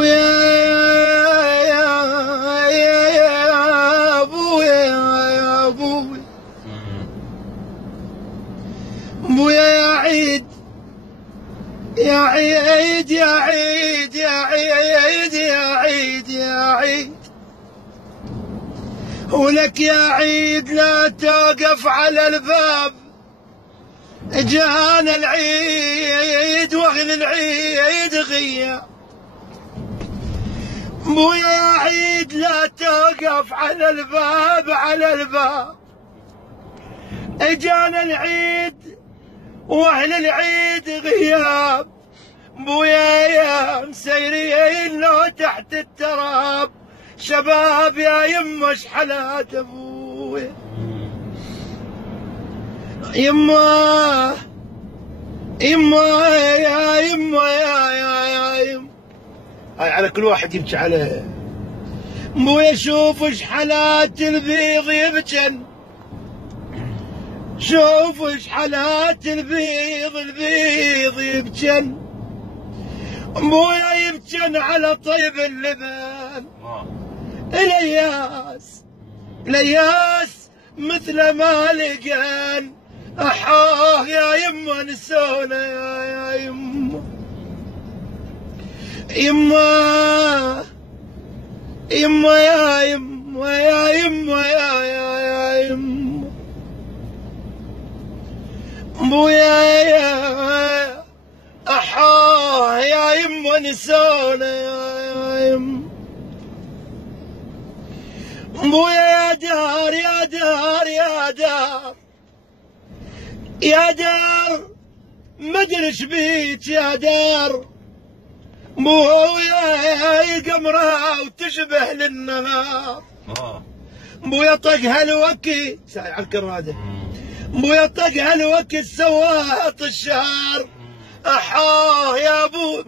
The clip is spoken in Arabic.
بويا يا بويا يا بويا بويا يا عيد يا عيد يا عيد يا عيد يا عيد يا عيد ولك يا عيد لا توقف على الباب جانا العيد واهل العيد غياب بويا يا عيد لا توقف على الباب جانا العيد واهل العيد غياب بويا يا مسيرين لو تحت التراب شباب يا يما شحلات ابويا يما يما يا يما يا يما هاي على كل واحد يبكي عليه بويا شوف شحلات البيض يبجن شوف شحلات البيض يبجن بويا يبجن على طيب اللبن الياس مثل ما لقان احاه يا يما نسونا يا يما يما يما يا يما يا يما يا يما بويا يا احاه يا يما نسونا يا يما بويا يا دار يا دار يا دار يا دار مدري ايش بيك يا دار بويا قمرة وتشبه للنهار بويا طقها الوكي ساعي على الكرادة بويا طقها الوكي سوات الشهر احاه يا ابو